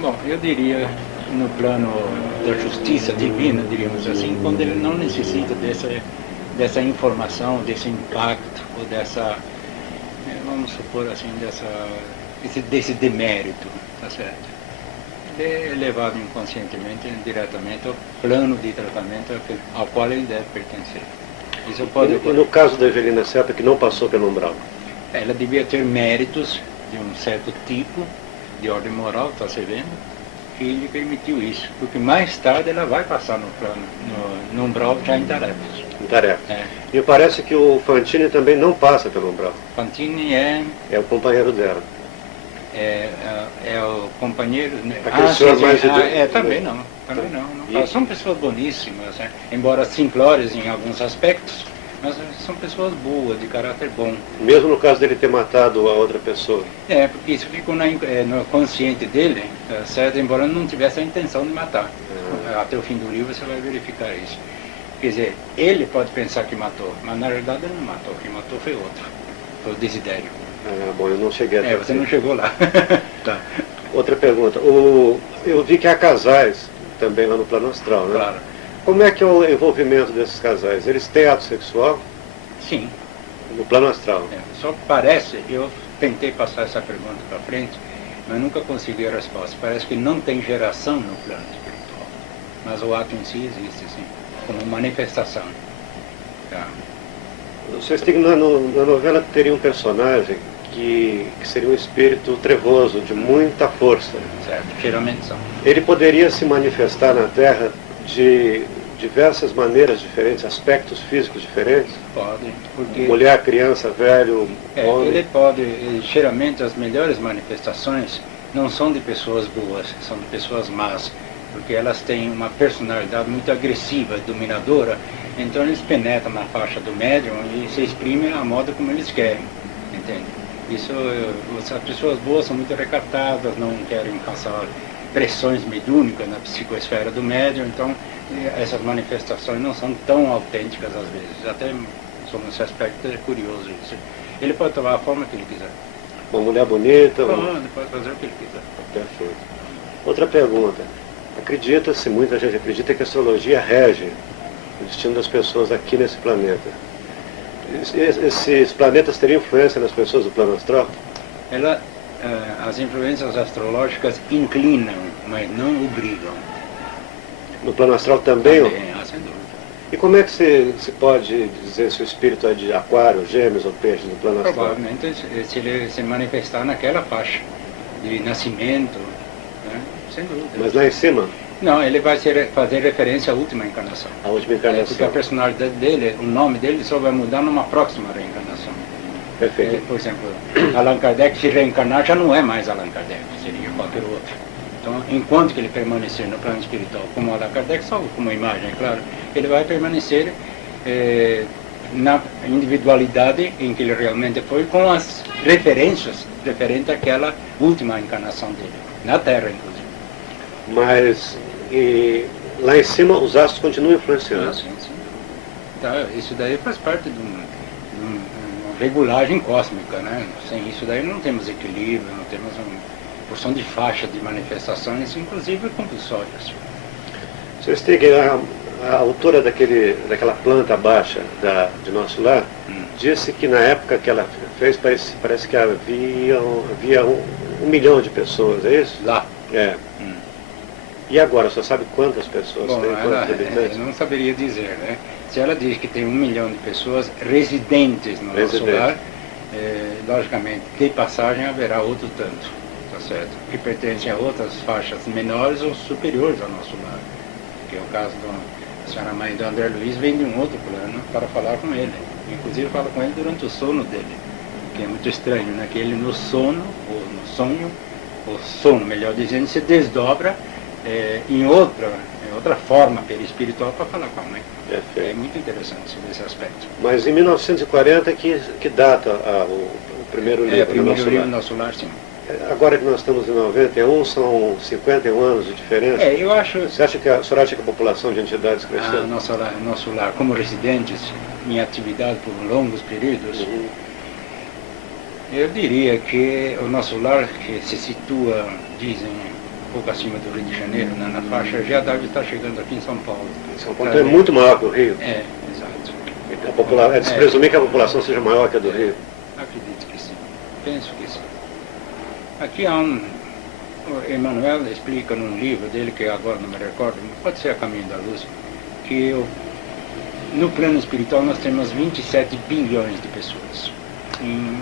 Bom, eu diria, no plano da justiça divina, diríamos assim, quando ele não necessita dessa informação, desse impacto, ou dessa, vamos supor assim, desse demérito, tá certo? Ele é levado inconscientemente, diretamente ao plano de tratamento ao qual ele deve pertencer. Isso pode E no caso da Evelina Serpa, que não passou pelo umbral? Ela devia ter méritos de um certo tipo, de ordem moral, está se vendo, que lhe permitiu isso. Porque mais tarde ela vai passar no plano, no umbral já em tarefas. Em tarefa. É. E parece que o Fantini também não passa pelo umbral. Fantini É o companheiro dela. é o companheiro... Aquele senhor mais de... também não. Também não. São pessoas boníssimas, né? Embora simplórias em alguns aspectos, mas são pessoas boas, de caráter bom. Mesmo no caso dele ter matado a outra pessoa? Porque isso ficou no consciente dele, certo? Embora não tivesse a intenção de matar. Até o fim do livro você vai verificar isso. Quer dizer, ele pode pensar que matou, mas na realidade ele não matou. Quem matou foi outro. Foi o Desidério. Bom, eu não cheguei até você não chegou lá. Tá. Outra pergunta. Eu vi que há casais também lá no plano astral, né? Claro. Como é que é o envolvimento desses casais? Eles têm ato sexual? Sim. No plano astral? Só parece, eu tentei passar essa pergunta para frente, mas nunca consegui a resposta. Parece que não tem geração no plano espiritual, mas o ato em si existe, sim, como manifestação. Tá. Vocês têm, na novela teria um personagem que seria um espírito trevoso, de muita força. Certo, geralmente são. Ele poderia se manifestar na Terra de diversas maneiras diferentes, aspectos físicos diferentes? Pode, porque... Mulher, criança, velho, homem? Ele pode, geralmente as melhores manifestações não são de pessoas boas, são de pessoas más, porque elas têm uma personalidade muito agressiva, dominadora, então eles penetram na faixa do médium e se exprimem à moda como eles querem, entende? Isso, as pessoas boas são muito recatadas, não querem causar pressões mediúnicas na psicosfera do médium, então essas manifestações não são tão autênticas às vezes, até sobre esse aspecto é curioso isso. Ele pode tomar a forma que ele quiser. Uma mulher bonita? Pode fazer o que ele quiser. Perfeito. Outra pergunta. Acredita-se, muita gente acredita que a astrologia rege o destino das pessoas aqui nesse planeta. Esses planetas teriam influência nas pessoas do plano astral? As influências astrológicas inclinam, mas não obrigam. No plano astral também? Sem dúvida. E como é que se pode dizer se o espírito é de aquário, gêmeos ou peixes no plano astral? Provavelmente se ele se manifestar naquela faixa de nascimento, né? Sem dúvida. Mas lá em cima? Não, ele vai fazer referência à última encarnação. A última encarnação. Porque a personalidade dele, o nome dele só vai mudar numa próxima reencarnação. Perfeito. Por exemplo, Allan Kardec, se reencarnar, já não é mais Allan Kardec, seria qualquer outro. Então, enquanto que ele permanecer no plano espiritual como Allan Kardec, só como imagem, é claro, ele vai permanecer na individualidade em que ele realmente foi, com as referências referentes àquela última encarnação dele, na Terra, inclusive. Mas lá em cima os astros continuam influenciando? Sim. Então, isso daí faz parte de uma regulagem cósmica, né? Sem isso daí não temos equilíbrio, não temos uma porção de faixa de manifestações, inclusive compulsórias. Vocês têm a autora daquela planta baixa de Nosso Lar disse que na época que ela fez parece que havia 1 milhão de pessoas, é isso? Lá? É. E agora, você sabe quantas pessoas Bom, tem? Quantos habitantes? Eu não saberia dizer, né? Se ela diz que tem 1 milhão de pessoas residentes no nosso lar, logicamente, de passagem haverá outro tanto, tá certo? Que pertencem a outras faixas menores ou superiores ao nosso lar. Que é o caso da senhora mãe do André Luiz, vem de um outro plano para falar com ele. Inclusive fala com ele durante o sono dele, que é muito estranho, né? Que ele no sono, ou no sonho, ou sono, melhor dizendo, se desdobra em outra forma perispiritual para falar com a mãe. Perfeito. É muito interessante sobre esse aspecto. Mas em 1940 que data o primeiro livro? O primeiro livro do Nosso Lar, sim. Agora que nós estamos em 91, são 51 anos de diferença? Eu acho... Você acha que a senhora acha que a população de entidades cresceu? Nosso lar, como residentes em atividade por longos períodos, eu diria que o nosso lar, que se situa, dizem, pouco acima do Rio de Janeiro, né, na faixa, já deve estar chegando aqui em São Paulo. São Paulo é muito maior que o Rio. É, exato. É de se presumir que a população seja maior que a do Rio. Acredito que sim. Penso que sim. Aqui há o Emmanuel explica num livro dele, que agora não me recordo, pode ser A Caminho da Luz, que no plano espiritual nós temos 27 bilhões de pessoas, em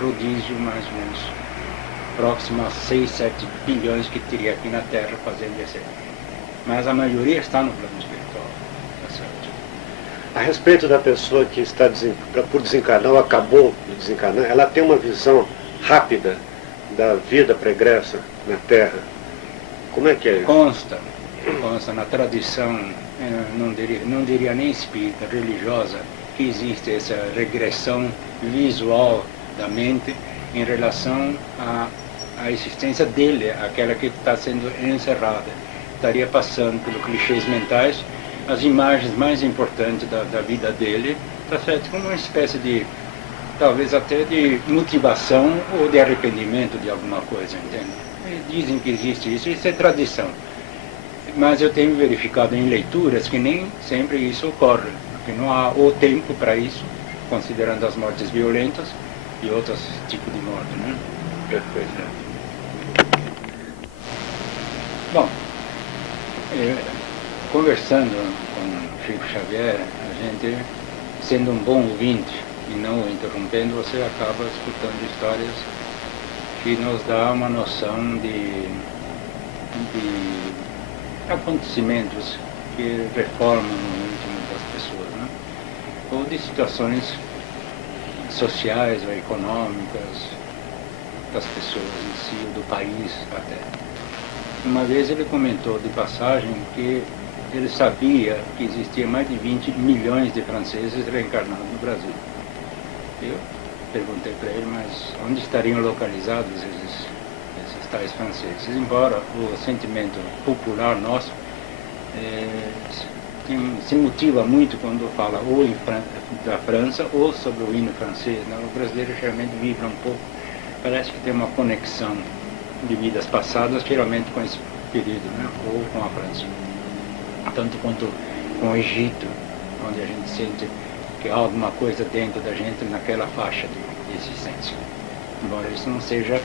rodízio mais ou menos próximo a 6, 7 bilhões que teria aqui na Terra fazendo esse. Mas a maioria está no plano espiritual, tá certo? A respeito da pessoa que está por desencarnar ou acabou de desencarnar, ela tem uma visão rápida da vida pregressa na Terra. Como é que é isso? Consta na tradição, não diria nem espírita, religiosa, que existe essa regressão visual da mente em relação à existência dele, aquela que está sendo encerrada. Estaria passando pelos clichês mentais, as imagens mais importantes da vida dele, tá certo? Como uma espécie de, talvez até de motivação ou de arrependimento de alguma coisa, entende? E dizem que existe isso é tradição. Mas eu tenho verificado em leituras que nem sempre isso ocorre, porque não há o tempo para isso, considerando as mortes violentas e outros tipos de morte, né? Perfeito. Bom, conversando com Chico Xavier, a gente, sendo um bom ouvinte e não o interrompendo, você acaba escutando histórias que nos dá uma noção de acontecimentos que reformam o íntimo das pessoas, né? Ou de situações sociais ou econômicas das pessoas em si, do país até. Uma vez ele comentou de passagem que ele sabia que existia mais de 20 milhões de franceses reencarnados no Brasil. Eu perguntei para ele, mas onde estariam localizados esses tais franceses? Embora o sentimento popular nosso se motiva muito quando fala ou da França ou sobre o hino francês, né? O brasileiro geralmente vibra um pouco, parece que tem uma conexão de vidas passadas, geralmente com esse período, né? Ou com a França. Tanto quanto com o Egito, onde a gente sente que há alguma coisa dentro da gente naquela faixa de existência. Embora isso não seja,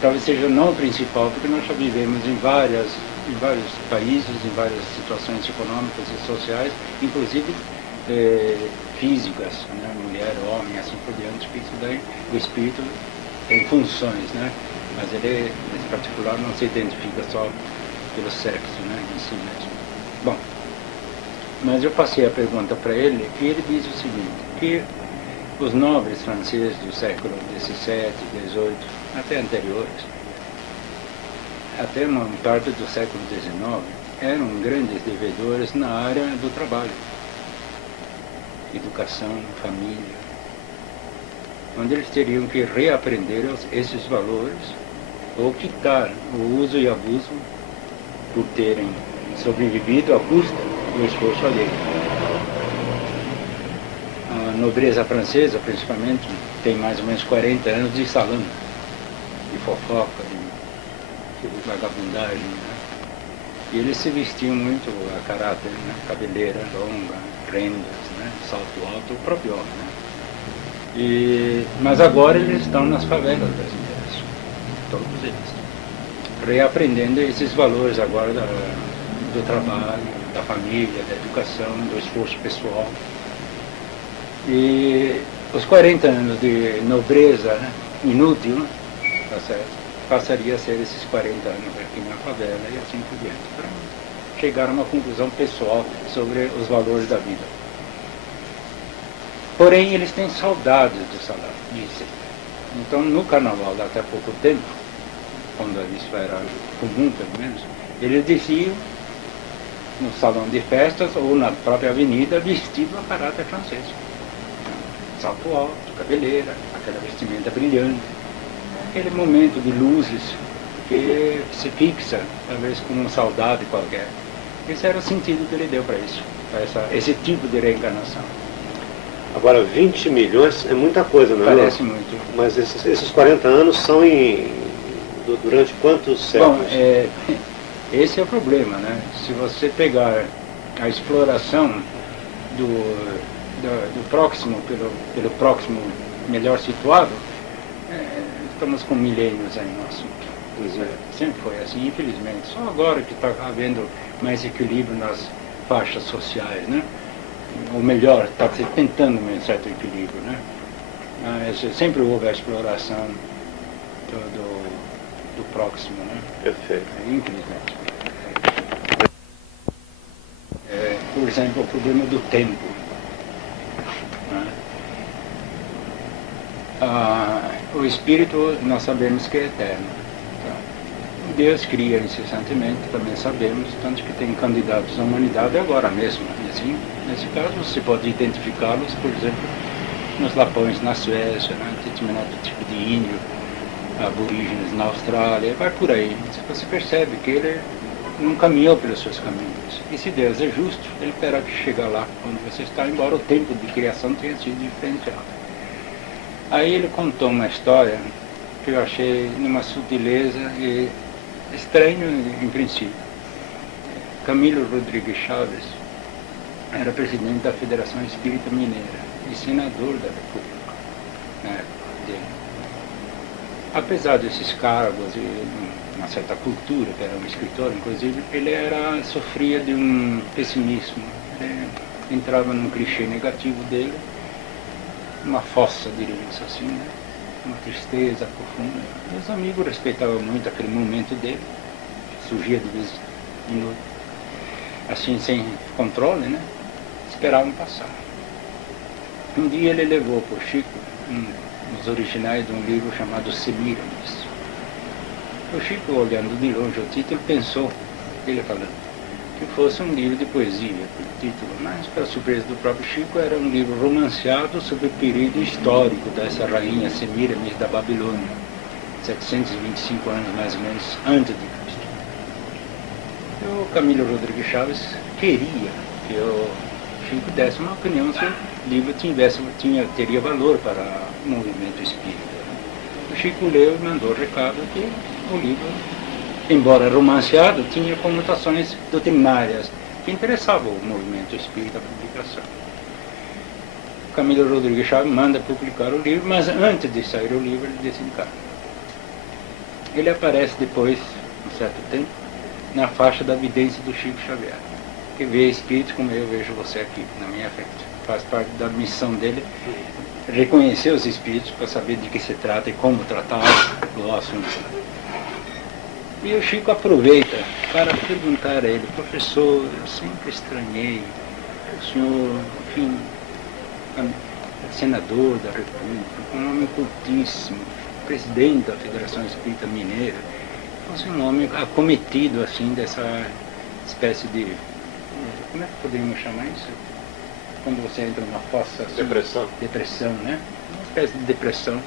talvez seja não o principal, porque nós já vivemos em vários países, em várias situações econômicas e sociais, inclusive físicas, né? Mulher, homem, assim por diante, que isso daí, o espírito tem funções, né? Mas ele, nesse particular, não se identifica só pelo sexo, né, em si mesmo. Bom, mas eu passei a pergunta para ele e ele diz o seguinte, que os nobres franceses do século XVII, XVIII, até anteriores, até uma parte do século XIX, eram grandes devedores na área do trabalho, educação, família, onde eles teriam que reaprender esses valores ou quitar o uso e abuso por terem sobrevivido à custa do esforço alheio. A nobreza francesa, principalmente, tem mais ou menos 40 anos de salão, de fofoca, de vagabundagem, né? E eles se vestiam muito a caráter, né? Cabeleira longa, rendas, né? Salto alto, o próprio homem, né? Mas agora eles estão nas favelas brasileiras, todos eles, reaprendendo esses valores agora do trabalho, da família, da educação, do esforço pessoal. E os 40 anos de nobreza, né, inútil, né, tá certo, passaria a ser esses 40 anos aqui na favela e assim por diante, para chegar a uma conclusão pessoal sobre os valores da vida. Porém, eles têm saudades do salário, disse. Então, no carnaval, até pouco tempo, quando isso era comum, pelo menos, eles desciam no salão de festas ou na própria avenida vestido a caráter francês. Salto alto, cabeleira, aquela vestimenta brilhante, aquele momento de luzes que se fixa, talvez com uma saudade qualquer. Esse era o sentido que ele deu para isso, para esse tipo de reencarnação. Agora, 20 milhões é muita coisa, não é? Parece muito. Mas esses 40 anos são em durante quantos séculos? Bom, esse é o problema, né? Se você pegar a exploração do próximo pelo próximo melhor situado, estamos com milênios aí no assunto. Sempre foi assim, infelizmente. Só agora que está havendo mais equilíbrio nas faixas sociais, né? Ou melhor, está se tentando um certo equilíbrio, né? Mas sempre houve a exploração do próximo, né? Perfeito. Infelizmente. Por exemplo, o problema do tempo. Né? O espírito nós sabemos que é eterno. Tá? Deus cria incessantemente, também sabemos, tanto que tem candidatos à humanidade agora mesmo. E assim, nesse caso, você pode identificá-los, por exemplo, nos Lapões na Suécia, né? Determinado tipo de índio, aborígenes na Austrália, vai por aí. Você percebe que ele não caminhou pelos seus caminhos. E se Deus é justo, ele terá que chegar lá onde você está, embora o tempo de criação tenha sido diferenciado. Aí ele contou uma história que eu achei numa sutileza e estranho em princípio. Camilo Rodrigues Chaves era presidente da Federação Espírita Mineira e senador da República na época dele. Apesar desses cargos e uma certa cultura, que era um escritor, inclusive, ele sofria de um pessimismo. Ele entrava num clichê negativo dele, uma fossa, diríamos assim, né? Uma tristeza profunda. Meus amigos respeitavam muito aquele momento dele, que surgia de vez em quando, assim, sem controle, né? Esperavam passar. Um dia ele levou para o Chico os originais de um livro chamado Semíramis. O Chico, olhando de longe o título, pensou, ele falando, que fosse um livro de poesia, pelo título, mas, para surpresa do próprio Chico, era um livro romanceado sobre o período histórico dessa rainha Semíramis da Babilônia, 725 anos mais ou menos antes de Cristo. E o Camilo Rodrigues Chaves queria que o Chico desse uma opinião se o livro teria valor para o movimento espírita. O Chico leu e mandou o recado que o livro, embora romanceado, tinha conotações doutrinárias que interessavam o movimento espírita à publicação. Camilo Rodrigues Chaves manda publicar o livro, mas antes de sair o livro ele desencarna. Ele aparece depois, um certo tempo, na faixa da vidência do Chico Xavier, que vê espíritos como eu vejo você aqui, na minha frente. Faz parte da missão dele reconhecer os espíritos para saber de que se trata e como tratá-los do assunto. E o Chico aproveita para perguntar a ele, professor, eu sempre estranhei o senhor, enfim, senador da República, um homem cultíssimo, presidente da Federação Espírita Mineira, fosse um homem acometido assim dessa espécie de, como é que poderíamos chamar isso? Quando você entra numa fossa assim, depressão, né? Uma espécie de depressão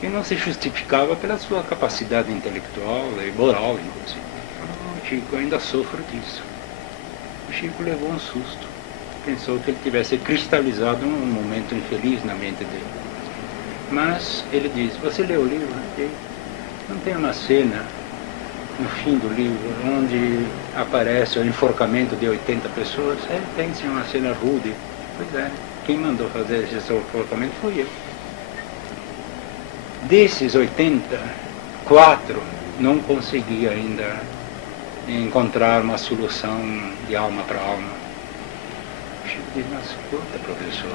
que não se justificava pela sua capacidade intelectual e moral, inclusive. O Chico, eu ainda sofro disso. O Chico levou um susto. Pensou que ele tivesse cristalizado um momento infeliz na mente dele. Mas ele diz, você leu o livro? Não tem uma cena no fim do livro onde aparece o enforcamento de 80 pessoas? Tem sim uma cena rude. Pois é, quem mandou fazer esse enforcamento foi eu. Desses 80, 4 não consegui ainda encontrar uma solução de alma para alma. O Chico diz, mas escuta, professor,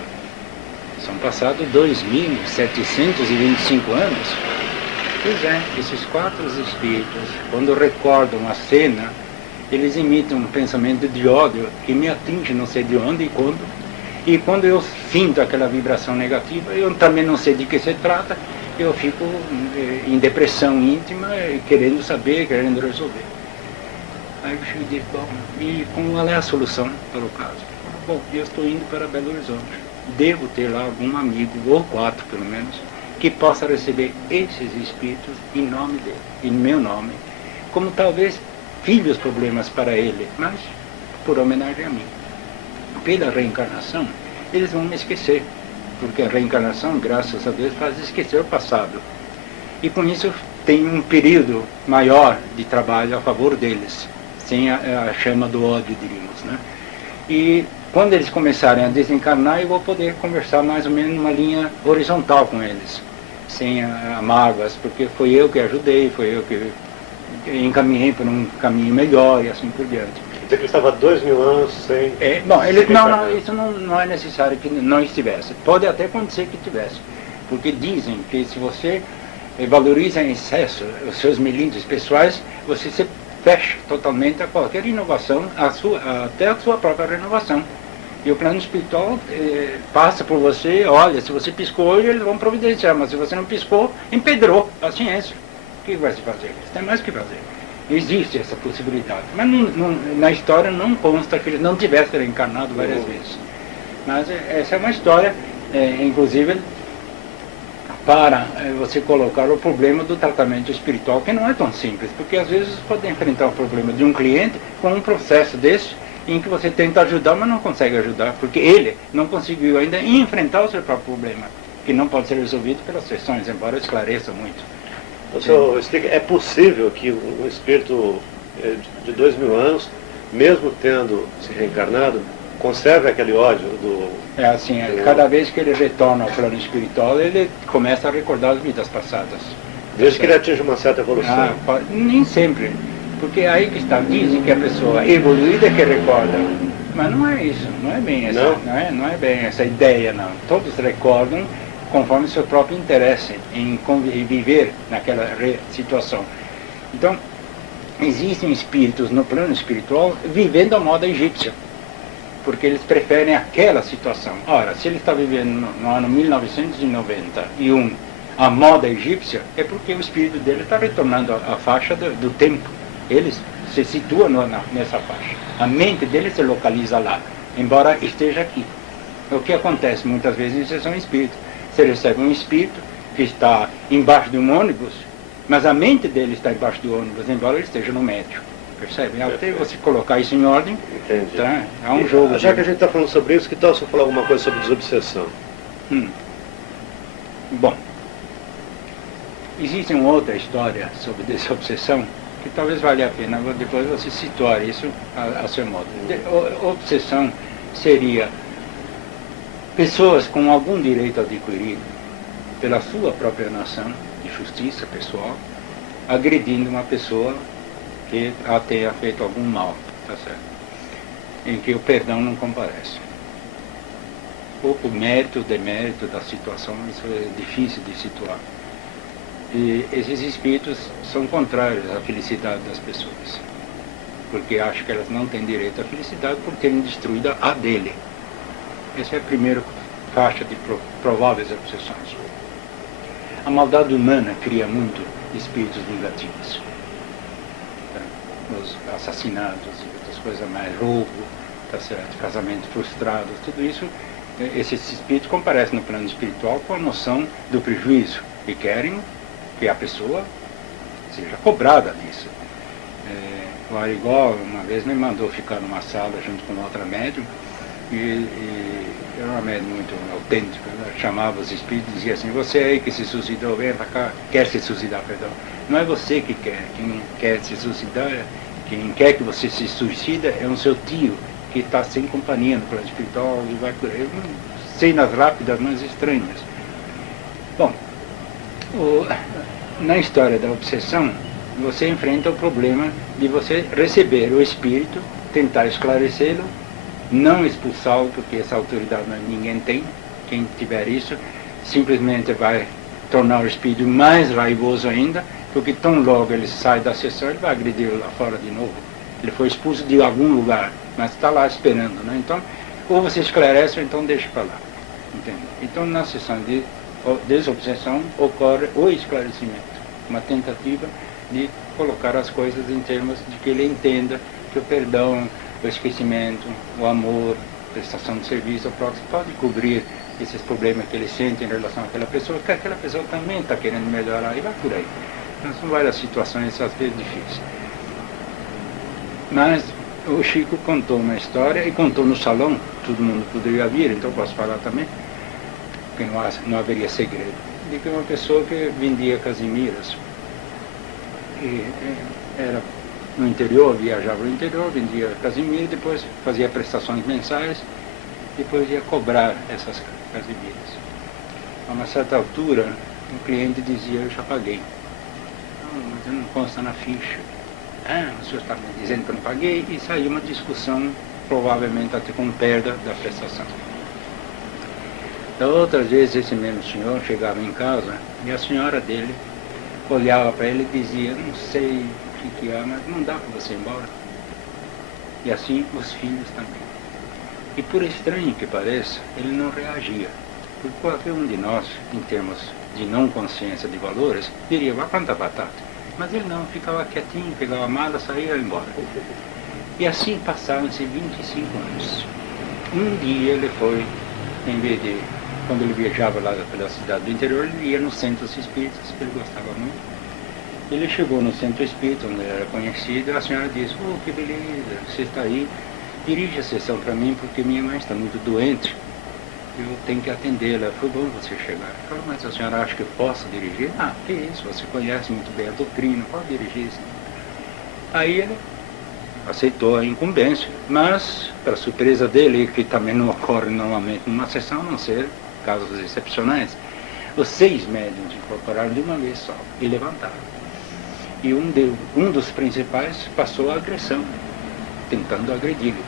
são passados 2.725 anos. Pois é, esses 4 espíritos, quando recordam a cena, eles emitem um pensamento de ódio que me atinge não sei de onde e quando. E quando eu sinto aquela vibração negativa, eu também não sei de que se trata, eu fico em depressão íntima, querendo saber, querendo resolver. Aí o Chico diz, bom, e qual é a solução para o caso? Bom, eu estou indo para Belo Horizonte. Devo ter lá algum amigo, ou 4 pelo menos, que possa receber esses espíritos em nome dele, em meu nome, como talvez filhe os problemas para ele, mas por homenagem a mim. Pela reencarnação, eles vão me esquecer, porque a reencarnação, graças a Deus, faz esquecer o passado. E com isso tem um período maior de trabalho a favor deles, sem a chama do ódio, diríamos, né? E quando eles começarem a desencarnar, eu vou poder conversar mais ou menos numa linha horizontal com eles, sem mágoas, porque foi eu que ajudei, foi eu que encaminhei por um caminho melhor e assim por diante. Quer dizer que ele estava 2000 anos sem... Bom, isso não é necessário que não estivesse. Pode até acontecer que tivesse, porque dizem que se você valoriza em excesso os seus melindres pessoais, você se fecha totalmente a qualquer inovação, até a sua própria renovação. E o plano espiritual passa por você, olha, se você piscou hoje, eles vão providenciar, mas se você não piscou, empedrou, paciência. O que vai se fazer? Você tem mais o que fazer. Existe essa possibilidade, mas na história não consta que eles não tivessem reencarnado várias vezes. Mas essa é uma história, inclusive, para você colocar o problema do tratamento espiritual, que não é tão simples, porque às vezes você pode enfrentar o problema de um cliente com um processo desse, em que você tenta ajudar, mas não consegue ajudar, porque ele não conseguiu ainda enfrentar o seu próprio problema, que não pode ser resolvido pelas sessões, embora eu esclareça muito. Então, é possível que um espírito de 2000 anos, mesmo tendo se reencarnado, conserve aquele ódio do... Cada vez que ele retorna ao plano espiritual, ele começa a recordar as vidas passadas. Desde que ele atinge uma certa evolução. Nem sempre, porque aí que está, dizem que a pessoa evoluída é que recorda, mas não é isso, não é bem essa, não é bem essa ideia, não. Todos recordam conforme seu próprio interesse em viver naquela situação. Então, existem espíritos no plano espiritual vivendo a moda egípcia, porque eles preferem aquela situação. Ora, se ele está vivendo no ano 1991 a moda egípcia, é porque o espírito dele está retornando à faixa do tempo. Ele se situa nessa faixa. A mente dele se localiza lá, embora esteja aqui. O que acontece muitas vezes em sessão espírita? Você recebe um espírito que está embaixo de um ônibus, mas a mente dele está embaixo do ônibus, embora ele esteja no médio. Percebe? Até você colocar isso em ordem, tá? Há um jogo. Já que a gente está falando sobre isso, que tal se eu falar alguma coisa sobre desobsessão? Bom, existe uma outra história sobre desobsessão que talvez valha a pena depois você situar isso a seu modo. Obsessão seria pessoas com algum direito adquirido pela sua própria nação de justiça pessoal, agredindo uma pessoa que a tenha feito algum mal, tá certo? Em que o perdão não comparece. O mérito, o demérito da situação, isso é difícil de situar. E esses espíritos são contrários à felicidade das pessoas, porque acham que elas não têm direito à felicidade por terem destruído a dele. Essa é a primeira faixa de prováveis obsessões. A maldade humana cria muito espíritos vingativos. Os assassinatos e outras coisas mais, roubo, tá certo? Casamentos frustrados, tudo isso, esses espíritos comparecem no plano espiritual com a noção do prejuízo e querem que a pessoa seja cobrada disso. O Arigó uma vez me mandou ficar numa sala junto com outra médium, e era uma médium muito autêntica, né? Chamava os espíritos e dizia assim: você aí que se suicidou, vem pra cá, quer se suicidar, perdão. Não é você que quer, quem quer se suicidar, quem quer que você se suicida é um seu tio que está sem companhia no plano espiritual e vai por aí. Cenas rápidas, mas estranhas. Bom, na história da obsessão, você enfrenta o problema de você receber o espírito, tentar esclarecê-lo, não expulsá-lo, porque essa autoridade ninguém tem. Quem tiver isso simplesmente vai tornar o espírito mais raivoso ainda, porque tão logo ele sai da sessão, ele vai agredir lá fora de novo. Ele foi expulso de algum lugar, mas está lá esperando, né? Então, ou você esclarece ou então deixa para lá. Entende? Então, na sessão de desobsessão ocorre o esclarecimento, uma tentativa de colocar as coisas em termos de que ele entenda que o perdão, o esquecimento, o amor, a prestação de serviço ao próximo pode cobrir esses problemas que ele sente em relação àquela pessoa, que aquela pessoa também está querendo melhorar, e vai por aí. Então, são várias situações, às vezes, difíceis. Mas o Chico contou uma história, e contou no salão, todo mundo poderia vir, então posso falar também, porque não haveria segredo, de que uma pessoa que vendia casimiras, era no interior, viajava no interior, vendia Casimiro, depois fazia prestações mensais, depois ia cobrar essas Casimiras. A uma certa altura, o cliente dizia, eu já paguei. Não, mas não consta na ficha. Ah, o senhor está me dizendo que eu não paguei, e saiu uma discussão, provavelmente até com perda da prestação. Da outras vezes, esse mesmo senhor chegava em casa e a senhora dele olhava para ele e dizia, não sei o que é, mas não dá para você ir embora. E assim os filhos também. E por estranho que pareça, ele não reagia. Porque qualquer um de nós, em termos de não consciência de valores, diria, vai plantar batata. Mas ele não, ficava quietinho, pegava a mala, saía e ia embora. E assim passaram-se 25 anos. Um dia ele foi, em vez de, quando ele viajava lá pela cidade do interior, ele ia no centro espíritas, que ele gostava muito. Ele chegou no centro espírita, onde ele era conhecido, e a senhora disse, oh, que beleza, você está aí, dirige a sessão para mim, porque minha mãe está muito doente, eu tenho que atendê-la. Foi bom você chegar. Eu falei, mas a senhora acha que eu posso dirigir? Ah, que isso, você conhece muito bem a doutrina, pode dirigir sim. Aí ele aceitou a incumbência, mas, para surpresa dele, que também não ocorre normalmente numa sessão, a não ser casos excepcionais, os 6 médiuns incorporaram de uma vez só e levantaram. E um dos principais passou a agressão, tentando agredi-lo.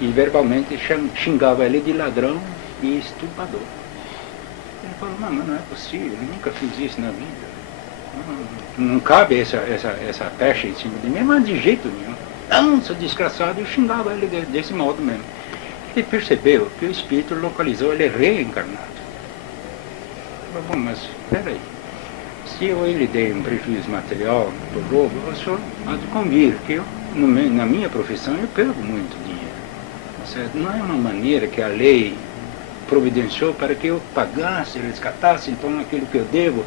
E verbalmente xingava ele de ladrão e estuprador. Ele falou, não é possível, eu nunca fiz isso na vida. Não cabe essa pecha em cima de mim, mas de jeito nenhum. Não, seu desgraçado, eu xingava ele desse modo mesmo. Ele percebeu que o espírito localizou ele reencarnado. Falei, bom, mas peraí, se eu lhe dei um prejuízo material por roubo, o senhor há de convir que eu, na minha profissão, eu perco muito dinheiro. Certo? Não é uma maneira que a lei providenciou para que eu pagasse, resgatasse, então aquilo que eu devo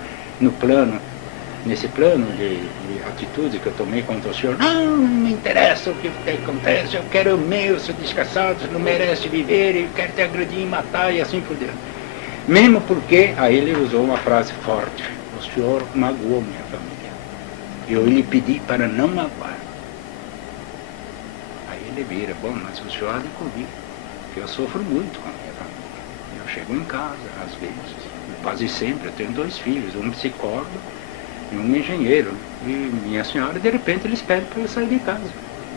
nesse plano de atitude que eu tomei contra o senhor. Não me interessa o que acontece, eu quero o meu, seu desgraçado, você não merece viver, eu quero te agredir e matar e assim por diante. Mesmo porque, aí ele usou uma frase forte, o senhor magoou minha família. Eu lhe pedi para não magoar. Aí ele vira, bom, mas o senhor há de convir, que eu sofro muito com a minha família. Eu chego em casa, às vezes, quase sempre, eu tenho 2 filhos, um psicólogo e um engenheiro. E minha senhora, de repente, eles pedem para eu sair de casa,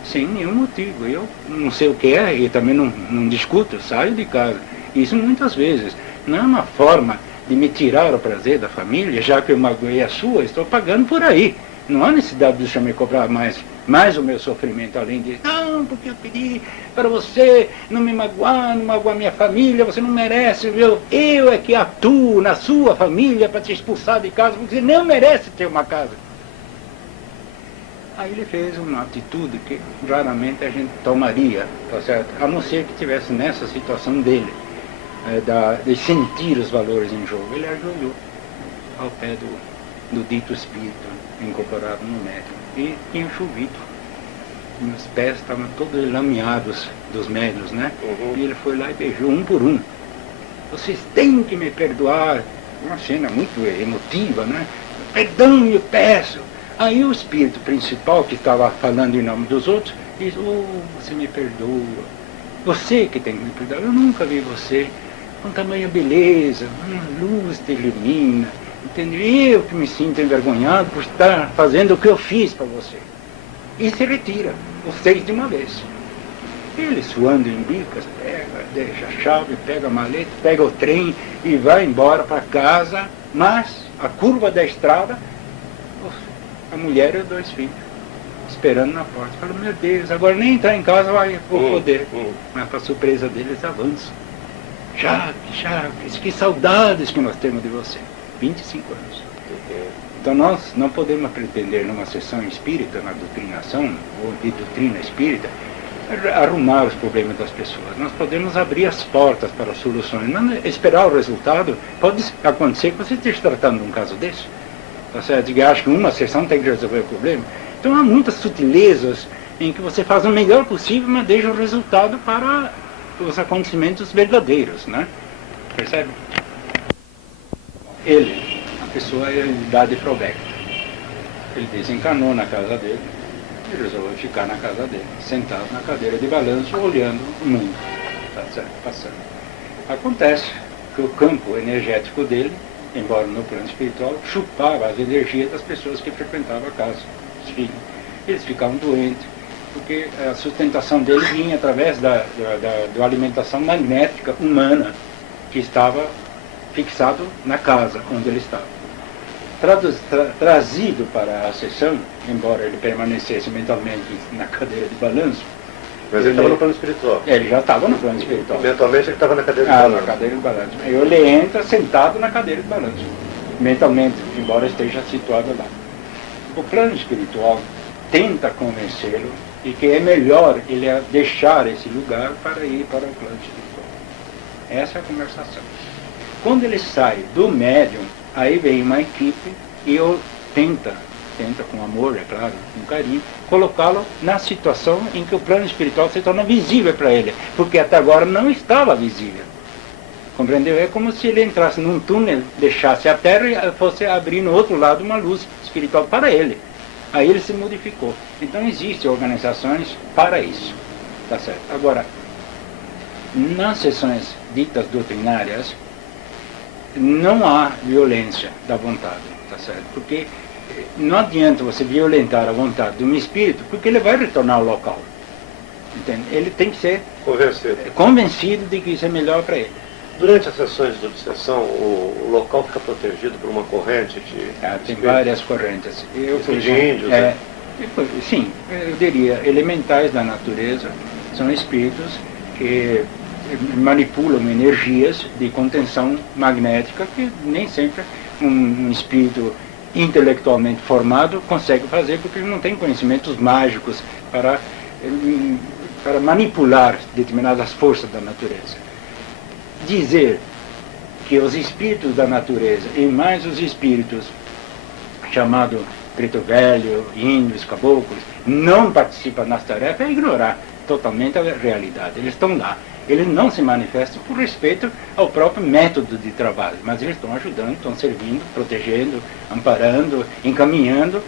sem nenhum motivo. Eu não sei o que é, e também não discuto, eu saio de casa. Isso muitas vezes. Não é uma forma de me tirar o prazer da família, já que eu magoei a sua, estou pagando por aí. Não há necessidade de você me cobrar mais o meu sofrimento, além de, não, porque eu pedi para você não me magoar, não magoar minha família, você não merece, viu? Eu é que atuo na sua família para te expulsar de casa, porque você não merece ter uma casa. Aí ele fez uma atitude que raramente a gente tomaria, tá certo? A não ser que estivesse nessa situação dele. De sentir os valores em jogo. Ele ajoelhou ao pé do dito espírito incorporado no médium. E tinha chovido. Meus pés estavam todos lameados dos médiuns, né? Uhum. E ele foi lá e beijou um por um. Vocês têm que me perdoar. Uma cena muito emotiva, né? Perdão, eu peço. Aí o espírito principal, que estava falando em nome dos outros, diz, oh, você me perdoa. Você que tem que me perdoar. Eu nunca vi você com tamanha beleza, uma luz te ilumina, entendeu? Eu que me sinto envergonhado por estar fazendo o que eu fiz para você. E se retira, os 6 de uma vez. Ele, suando em bicas, deixa a chave, pega a maleta, pega o trem e vai embora para casa, mas a curva da estrada, a mulher e os 2 filhos, esperando na porta. Fala, meu Deus, agora nem entrar em casa vou poder. Mas para surpresa deles, avançam. Jacques, que saudades que nós temos de você. 25 anos. Então nós não podemos pretender numa sessão espírita, na doutrinação, ou de doutrina espírita, arrumar os problemas das pessoas. Nós podemos abrir as portas para as soluções. Mas esperar o resultado, pode acontecer que você esteja tratando um caso desse. Tá certo? Que acha que uma sessão tem que resolver o problema. Então há muitas sutilezas em que você faz o melhor possível, mas deixa o resultado para os acontecimentos verdadeiros, né? Percebe? Ele, a pessoa é a unidade provecta. Ele desencanou na casa dele e resolveu ficar na casa dele, sentado na cadeira de balanço, olhando o mundo, tá certo, passando. Acontece que o campo energético dele, embora no plano espiritual, chupava as energias das pessoas que frequentavam a casa, os filhos. Eles ficavam doentes, porque a sustentação dele vinha através da alimentação magnética humana que estava fixado na casa onde ele estava. Trazido para a sessão, embora ele permanecesse mentalmente na cadeira de balanço. Mas ele estava no plano espiritual. Ele já estava no plano espiritual. Mentalmente ele estava na cadeira de balanço. Na cadeira de balanço. Aí ele entra sentado na cadeira de balanço, mentalmente, embora esteja situado lá. O plano espiritual tenta convencê-lo de que é melhor ele deixar esse lugar para ir para o plano espiritual. Essa é a conversação. Quando ele sai do médium, aí vem uma equipe e tenta com amor, é claro, com carinho, colocá-lo na situação em que o plano espiritual se torna visível para ele, porque até agora não estava visível. Compreendeu? É como se ele entrasse num túnel, deixasse a Terra e fosse abrir no outro lado uma luz espiritual para ele. Aí ele se modificou. Então existem organizações para isso. Tá certo? Agora, nas sessões ditas doutrinárias, não há violência da vontade, tá certo? Porque não adianta você violentar a vontade de um espírito, porque ele vai retornar ao local. Entende? Ele tem que ser convencido de que isso é melhor para ele. Durante as sessões de obsessão, o local fica protegido por uma corrente de... tem várias correntes. De índios, né? Sim, eu diria, elementais da natureza são espíritos que manipulam energias de contenção magnética que nem sempre um espírito intelectualmente formado consegue fazer, porque ele não tem conhecimentos mágicos para manipular determinadas forças da natureza. Dizer que os espíritos da natureza e mais os espíritos chamados preto velho, índios, caboclos, não participam nas tarefas é ignorar totalmente a realidade. Eles estão lá. Eles não se manifestam por respeito ao próprio método de trabalho, mas eles estão ajudando, estão servindo, protegendo, amparando, encaminhando,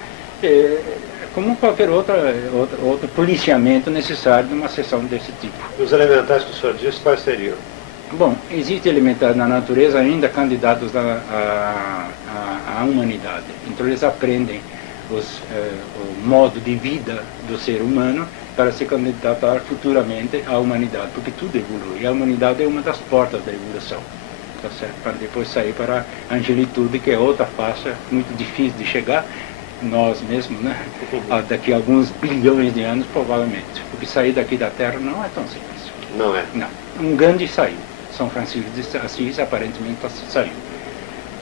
como qualquer outro policiamento necessário numa sessão desse tipo. Os elementais que o senhor disse, quais seriam? Bom, existem elementais na natureza ainda candidatos à humanidade. Então eles aprendem o modo de vida do ser humano para se candidatar futuramente à humanidade, porque tudo evolui. E a humanidade é uma das portas da evolução, tá certo? Para depois sair para a angelitude, que é outra faixa muito difícil de chegar, nós mesmos, né? Daqui a alguns bilhões de anos, provavelmente. Porque sair daqui da Terra não é tão simples. Não é? Não. Um Gandhi saiu. São Francisco de Assis aparentemente saiu.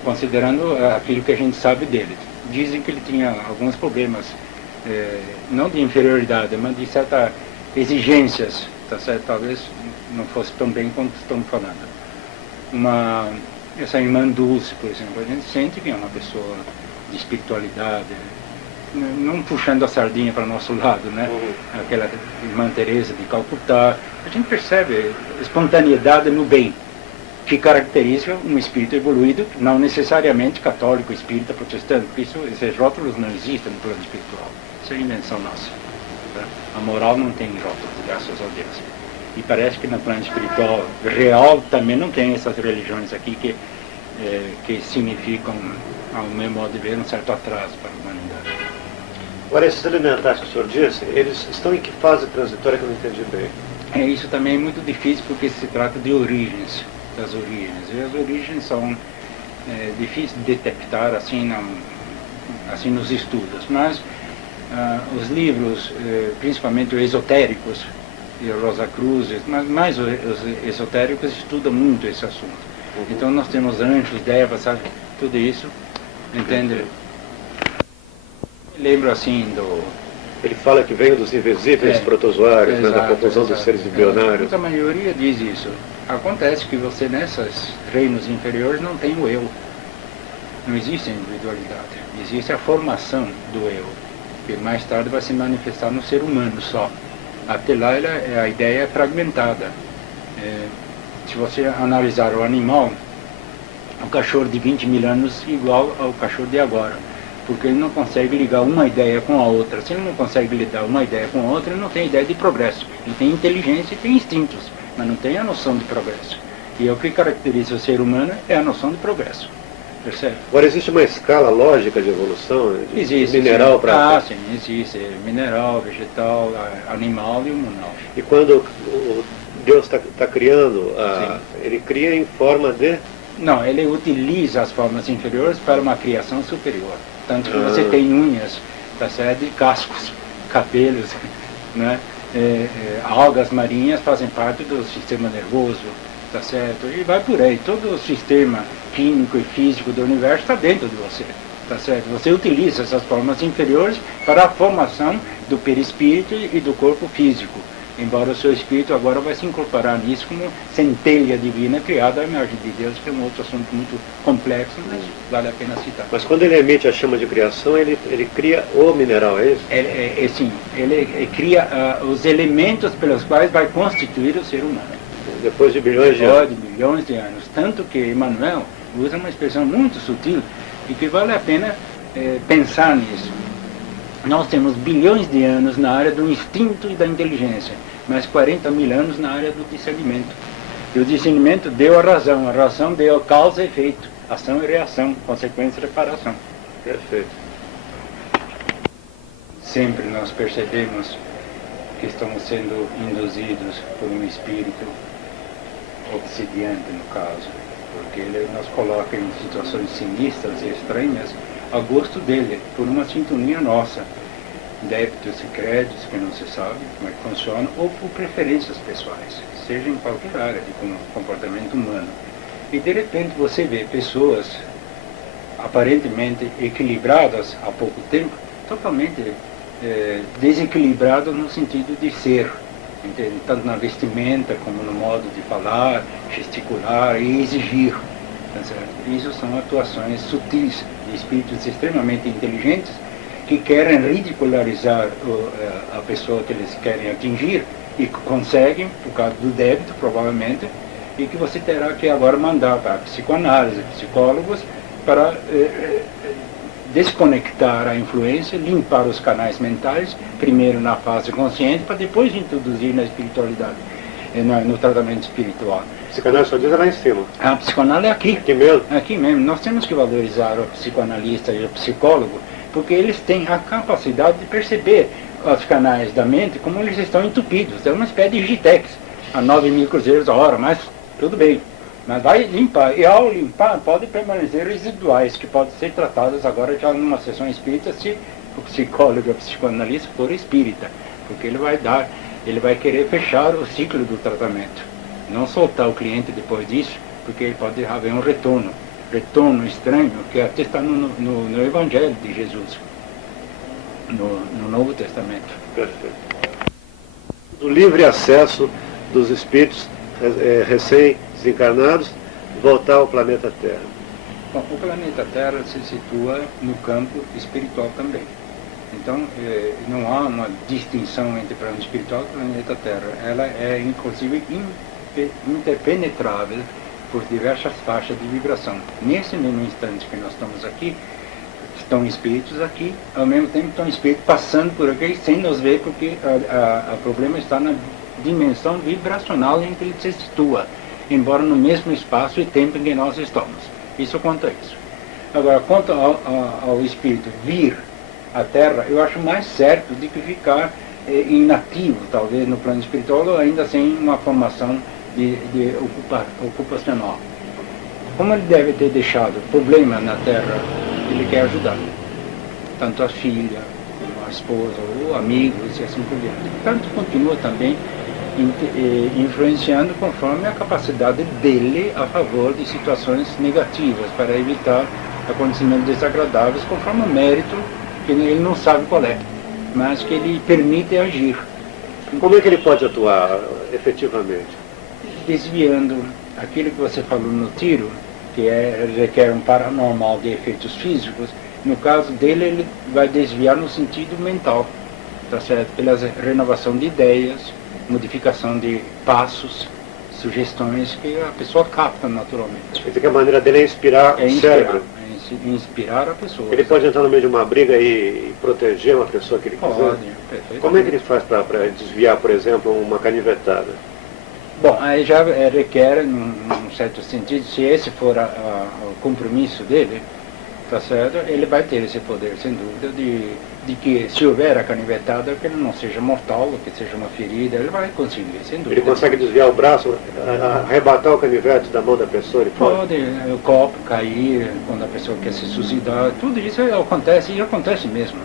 Considerando aquilo que a gente sabe dele. Dizem que ele tinha alguns problemas, não de inferioridade, mas de certas exigências, tá certo? Talvez não fosse tão bem quanto estamos falando. Essa irmã Dulce, por exemplo, a gente sente que é uma pessoa de espiritualidade, não puxando a sardinha para o nosso lado, né? Aquela irmã Teresa de Calcutá, a gente percebe espontaneidade no bem, que caracteriza um espírito evoluído, não necessariamente católico, espírita, protestante, porque esses rótulos não existem no plano espiritual, isso é invenção nossa. Tá? A moral não tem rótulos, graças a Deus. E parece que no plano espiritual real também não tem essas religiões aqui que significam, ao meu modo de ver, um certo atraso para a humanidade. Agora, esses elementais que o senhor disse, eles estão em que fase transitória que eu não entendi bem? Isso também é muito difícil porque se trata de origens, das origens. E as origens são difíceis de detectar assim nos estudos, mas os livros, principalmente os esotéricos, e Rosa Cruz, mas mais os esotéricos estudam muito esse assunto. Então nós temos anjos, devas, sabe, tudo isso, entende? Lembro assim Ele fala que vem dos invisíveis protozoários, né, da conclusão dos seres embrionários. A maioria diz isso. Acontece que você nesses reinos inferiores não tem o eu. Não existe a individualidade. Existe a formação do eu, que mais tarde vai se manifestar no ser humano só. Até lá a ideia é fragmentada. Se você analisar o animal, o cachorro de 20 mil anos igual ao cachorro de agora. porque ele não consegue ligar uma ideia com a outra. Se ele não consegue ligar uma ideia com a outra, ele não tem ideia de progresso. Ele tem inteligência e tem instintos, mas não tem a noção de progresso. E o que caracteriza o ser humano é a noção de progresso. Percebe? Agora, existe uma escala lógica de evolução? Existe. Mineral para... Ah, sim, existe. Mineral, vegetal, animal e humanal. E quando Deus está criando, ele cria em forma de... Não, ele utiliza as formas inferiores para uma criação superior. Tanto que você tem unhas, tá certo? E cascos, cabelos, né? Algas marinhas fazem parte do sistema nervoso, tá certo? E vai por aí. Todo o sistema químico e físico do universo está dentro de você, tá certo? Você utiliza essas formas inferiores para a formação do perispírito e do corpo físico. Embora o seu espírito agora vai se incorporar nisso como centelha divina criada à imagem de Deus, que é um outro assunto muito complexo, mas vale a pena citar. Mas quando ele emite a chama de criação, ele cria o mineral, é isso? Sim, ele cria os elementos pelos quais vai constituir o ser humano. Depois de bilhões de anos. De bilhões de anos. Tanto que Emmanuel usa uma expressão muito sutil e que vale a pena pensar nisso. Nós temos bilhões de anos na área do instinto e da inteligência, mas 40 mil anos na área do discernimento. E o discernimento deu a razão deu a causa e efeito, ação e reação, consequência e reparação. Perfeito. Sempre nós percebemos que estamos sendo induzidos por um espírito obsidiante, no caso, porque ele nos coloca em situações sinistras e estranhas a gosto dele, por uma sintonia nossa, débitos e créditos que não se sabe como é que funciona, ou por preferências pessoais, seja em qualquer área de comportamento humano. E de repente você vê pessoas aparentemente equilibradas há pouco tempo, totalmente desequilibradas no sentido de ser, entende? Tanto na vestimenta como no modo de falar, gesticular e exigir. Tá certo? Isso são atuações sutis de espíritos extremamente inteligentes que querem ridicularizar a pessoa que eles querem atingir e conseguem, por causa do débito, provavelmente, e que você terá que agora mandar para a psicoanálise, psicólogos, para desconectar a influência, limpar os canais mentais, primeiro na fase consciente, para depois introduzir na espiritualidade, no tratamento espiritual. A psicanálise só diz lá em cima. A psicanálise é aqui. Aqui mesmo? Aqui mesmo. Nós temos que valorizar o psicoanalista e o psicólogo, porque eles têm a capacidade de perceber os canais da mente como eles estão entupidos. É uma espécie de Gitex, a 9.000 cruzeiros a hora, mas tudo bem. Mas vai limpar. E ao limpar, podem permanecer residuais, que podem ser tratadas agora já numa sessão espírita, se o psicólogo ou o psicoanalista for espírita. Porque ele vai querer fechar o ciclo do tratamento. Não soltar o cliente depois disso, porque ele pode haver um retorno estranho, que até está no Evangelho de Jesus, no Novo Testamento. Perfeito. Do livre acesso dos espíritos recém-desencarnados voltar ao planeta Terra. Bom, o planeta Terra se situa no campo espiritual também. Então, não há uma distinção entre plano espiritual e planeta Terra. Ela é, inclusive, interpenetrável por diversas faixas de vibração. Nesse mesmo instante que nós estamos aqui, estão espíritos aqui, ao mesmo tempo estão espíritos passando por aqui sem nos ver, porque o problema está na dimensão vibracional em que ele se situa, embora no mesmo espaço e tempo em que nós estamos. Isso quanto a isso. Agora, quanto ao espírito vir à Terra, eu acho mais certo do que ficar inativo, talvez, no plano espiritual, ou ainda sem uma formação ocupacional. Como ele deve ter deixado problema na Terra, ele quer ajudar. Tanto a filha, como a esposa, ou amigos, e assim por diante. Tanto continua também influenciando conforme a capacidade dele a favor de situações negativas, para evitar acontecimentos desagradáveis, conforme o mérito que ele não sabe qual é, mas que ele permite agir. Como é que ele pode atuar efetivamente? Desviando aquilo que você falou no tiro, que requer um paranormal de efeitos físicos. No caso dele, ele vai desviar no sentido mental, tá certo? Pela renovação de ideias, modificação de passos, sugestões que a pessoa capta naturalmente. Quer dizer que a maneira dele é inspirar o cérebro. Inspirar a pessoa. Ele pode entrar no meio de uma briga e proteger uma pessoa que ele quiser? Pode, perfeitamente. Como é que ele faz para desviar, por exemplo, uma canivetada? Bom, aí já requer, num certo sentido, se esse for o compromisso dele, tá certo? Ele vai ter esse poder, sem dúvida, de que se houver a canivetada, que ele não seja mortal, que seja uma ferida, ele vai conseguir, sem dúvida. Ele consegue desviar o braço, arrebatar o canivete da mão da pessoa? Ele pode, o copo cair, quando a pessoa quer se suicidar, tudo isso acontece, e acontece mesmo.